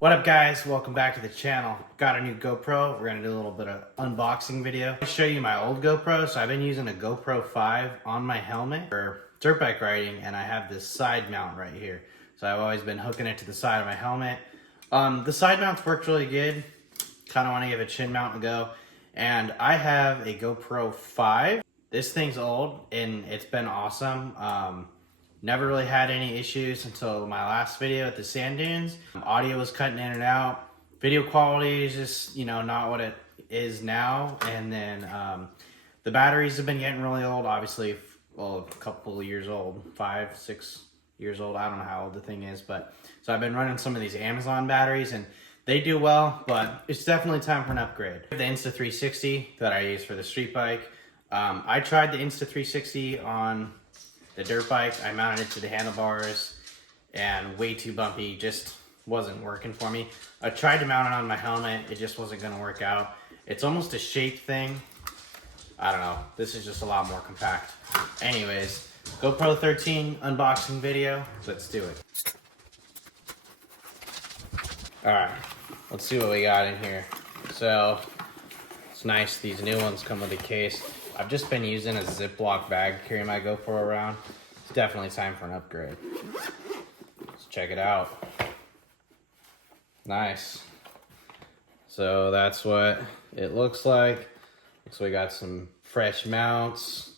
What up guys, welcome back to the channel. Got a new GoPro. We're gonna do a little bit of unboxing video. I'll show you my old GoPro. So I've been using a GoPro 5 on my helmet for dirt bike riding, and I have this side mount right here. So I've always been hooking it to the side of my helmet. The side mounts worked really good. Kind of want to give a chin mount a go. And I have a GoPro 5. This thing's old and it's been awesome. Never really had any issues until my last video at the sand dunes. Audio was cutting in and out. Video quality is just, not what it is now. And then the batteries have been getting really old, obviously, well, a couple of years old, 5, 6 years old. I don't know how old the thing is, but so I've been running some of these Amazon batteries and they do well, but it's definitely time for an upgrade. The Insta360 that I use for the street bike. I tried the Insta360 on the dirt bike. I mounted it to the handlebars and way too bumpy, just wasn't working for me. I tried to mount it on my helmet, it just wasn't gonna work out. It's almost a shape thing. I don't know, this is just a lot more compact. Anyways, GoPro 13 unboxing video, let's do it. All right, let's see what we got in here. So, it's nice, these new ones come with a case. I've just been using a Ziploc bag to carry my GoPro around. It's definitely time for an upgrade. Let's check it out. Nice. So that's what it looks like. So we got some fresh mounts.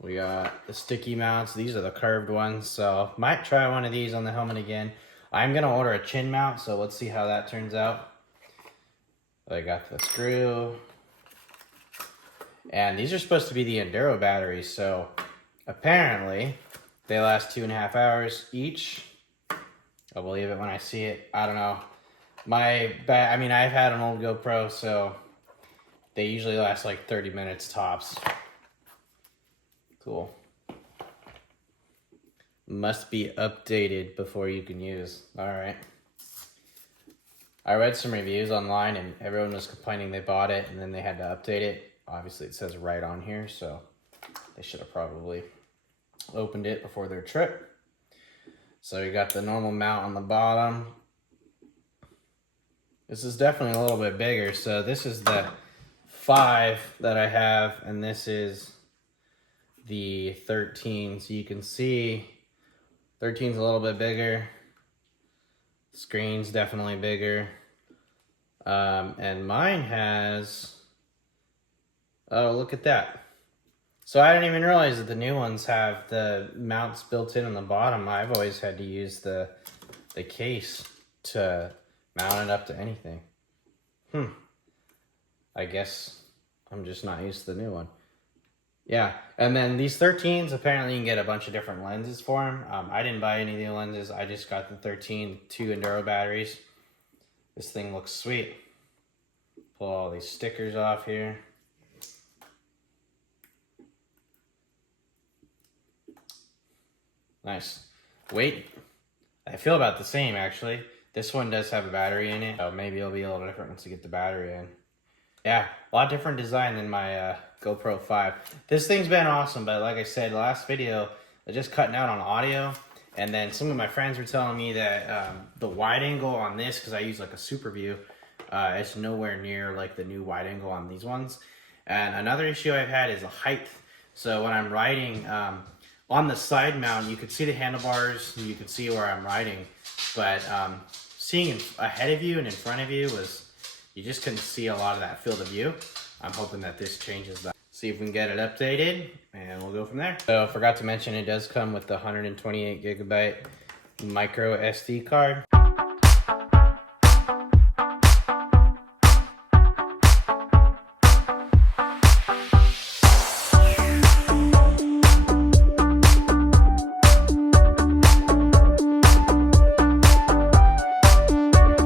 We got the sticky mounts. These are the curved ones. So might try one of these on the helmet again. I'm gonna order a chin mount, so let's see how that turns out. I got the screw. And these are supposed to be the Enduro batteries, so apparently they last 2.5 hours each. I'll believe it when I see it. I don't know. I've had an old GoPro, so they usually last like 30 minutes tops. Cool. Must be updated before you can use. All right. I read some reviews online and everyone was complaining they bought it and then they had to update it. Obviously it says right on here, so they should have probably opened it before their trip. So you got the normal mount on the bottom. This is definitely a little bit bigger. So this is the 5 that I have, and this is the 13. So you can see 13's a little bit bigger. Screen's definitely bigger. And mine has, oh, look at that. So I didn't even realize that the new ones have the mounts built in on the bottom. I've always had to use the case to mount it up to anything. I guess I'm just not used to the new one. Yeah, and then these 13s, apparently you can get a bunch of different lenses for them. I didn't buy any of the lenses. I just got the 13 2 Enduro batteries. This thing looks sweet. Pull all these stickers off here. Nice. Weight, I feel about the same actually. This one does have a battery in it, so maybe it'll be a little different once you get the battery in. Yeah, a lot different design than my GoPro 5. This thing's been awesome, but like I said, last video, I just cutting out on audio, and then some of my friends were telling me that the wide angle on this, because I use like a super view, it's nowhere near like the new wide angle on these ones. And another issue I've had is the height. So when I'm riding, on the side mount, you could see the handlebars, and you could see where I'm riding, but seeing ahead of you and in front of you you just couldn't see a lot of that field of view. I'm hoping that this changes that. See if we can get it updated, and we'll go from there. So I forgot to mention, it does come with the 128 gigabyte micro SD card.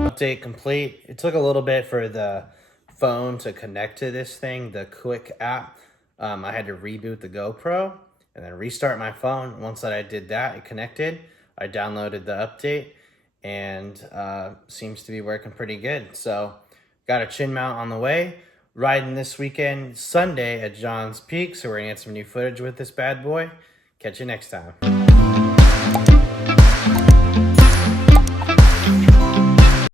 Update complete. It took a little bit for the phone to connect to this thing, the Quick app. I had to reboot the GoPro and then restart my phone. Once that I did that, it connected. I downloaded the update and seems to be working pretty good. So got a chin mount on the way. Riding this weekend, Sunday at John's Peak. So we're gonna get some new footage with this bad boy. Catch you next time.